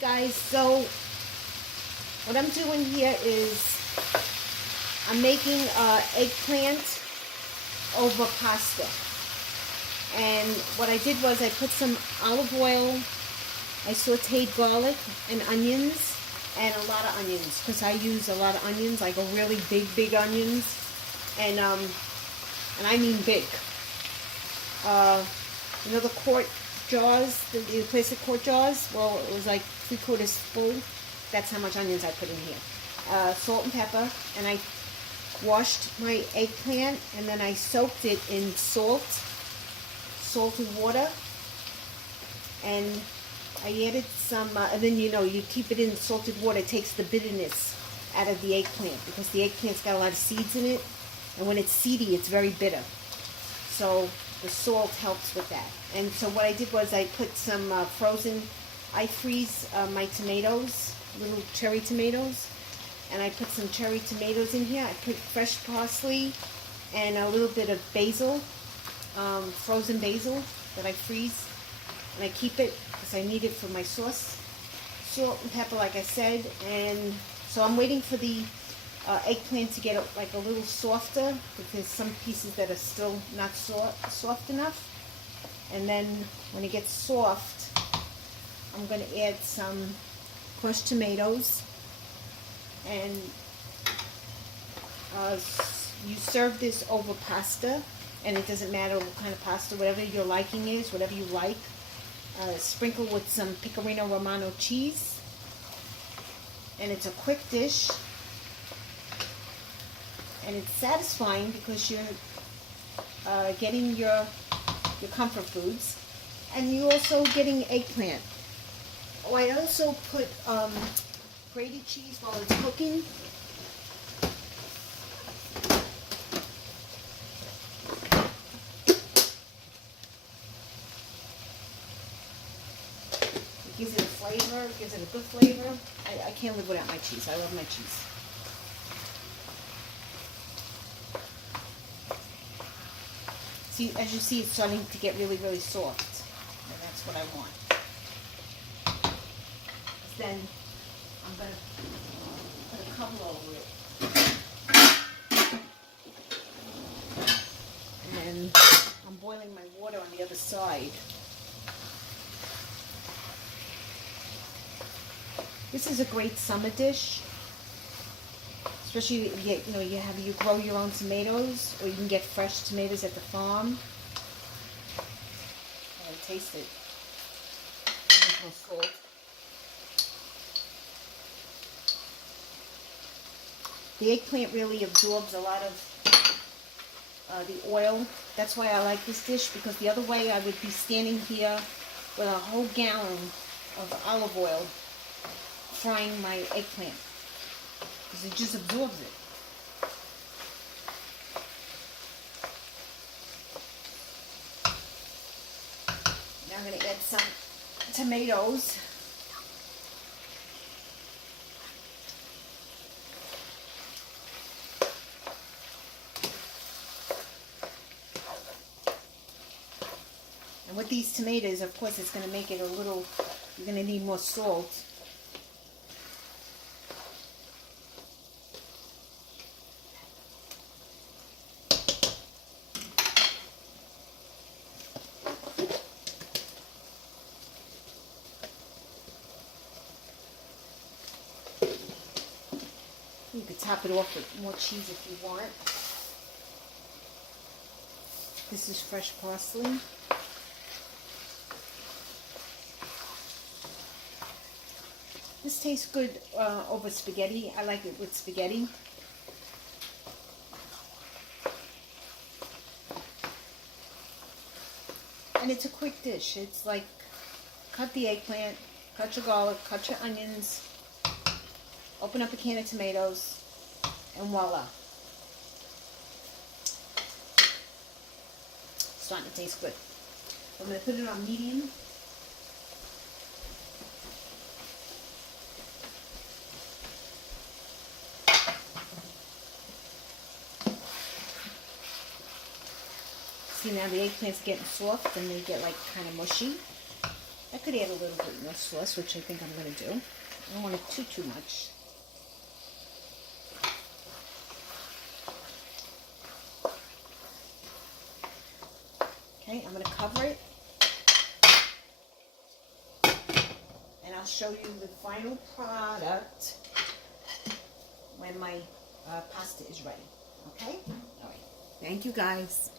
Guys, so what I'm doing here is I'm making eggplant over pasta. And what I did was I put some olive oil, I sauteed garlic and onions, and a lot of onions because I use a lot of onions, like a really big onions, and I mean big. The quart jars, the plastic quart jars, well, it was like 3/4 full. That's how much onions I put in here. Salt and pepper, and I washed my eggplant, and then I soaked it in salted water, and I added some, and then you keep it in salted water. It takes the bitterness out of the eggplant because the eggplant's got a lot of seeds in it, and when it's seedy, it's very bitter. So the salt helps with that. And so what I did was I put some I freeze my tomatoes, little cherry tomatoes, and I put some cherry tomatoes in here. I put fresh parsley and a little bit of basil, frozen basil that I freeze, and I keep it because I need it for my sauce. Salt and pepper, like I said, and so I'm waiting for the eggplant to get like a little softer because there's some pieces that are still not soft enough. And then when it gets soft, I'm going to add some crushed tomatoes, and you serve this over pasta, and it doesn't matter what kind of pasta, whatever your liking is, whatever you like. Sprinkle with some Pecorino Romano cheese, and it's a quick dish, and it's satisfying because you're getting your comfort foods, and you're also getting eggplant. Oh, I also put grated cheese while it's cooking. It gives it a flavor, it gives it a good flavor. I can't live without my cheese. I love my cheese. See, as you see, it's starting to get really soft, and that's what I want. Then I'm going to put a cover over it. And then I'm boiling my water on the other side. This is a great summer dish, especially if you grow your own tomatoes, or you can get fresh tomatoes at the farm. And taste it. A little salt. The eggplant really absorbs a lot of the oil. That's why I like this dish, because the other way I would be standing here with a whole gallon of olive oil frying my eggplant, because it just absorbs it. Now I'm going to add some tomatoes. And with these tomatoes, of course, it's going to make it a little, you're going to need more salt. You could top it off with more cheese if you want. This is fresh parsley. This tastes good over spaghetti. I like it with spaghetti. And it's a quick dish. It's like, cut the eggplant, cut your garlic, cut your onions, open up a can of tomatoes, and voila. It's starting to taste good. I'm going to put it on medium. See, now the eggplant's getting soft and they get like kind of mushy. I could add a little bit more sauce, which I think I'm going to do. I don't want it too much. Okay, I'm going to cover it. And I'll show you the final product when my pasta is ready. Okay? All right. Thank you, guys.